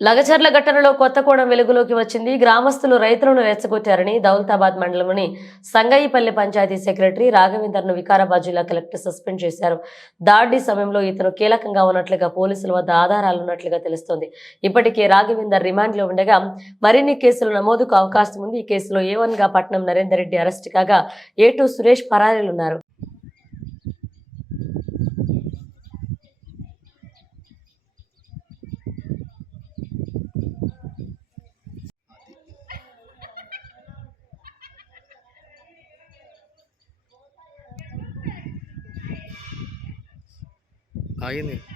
లగచర్ల ఘటనలో కొత్త కోణం వెలుగులోకి వచ్చింది. గ్రామస్తులు రైతులను రెచ్చగొట్టారని దౌలతాబాద్ మండలంలోని సంగయ్యపల్లి పంచాయతీ సెక్రటరీ రాఘవేందర్ను వికారాబాద్ జిల్లా కలెక్టర్ సస్పెండ్ చేశారు. దాడి సమయంలో ఇతను కీలకంగా ఉన్నట్లుగా పోలీసుల వద్ద ఆధారాలు ఉన్నట్లుగా తెలుస్తోంది. ఇప్పటికే రాఘవేందర్ రిమాండ్లో ఉండగా మరిన్ని కేసులు నమోదుకు అవకాశం ఉంది. ఈ కేసులో ఏ గా పట్నం నరేందర్ రెడ్డి అరెస్ట్ కాగా ఏ టూ సురేష్ పరారీలున్నారు. Ayun eh.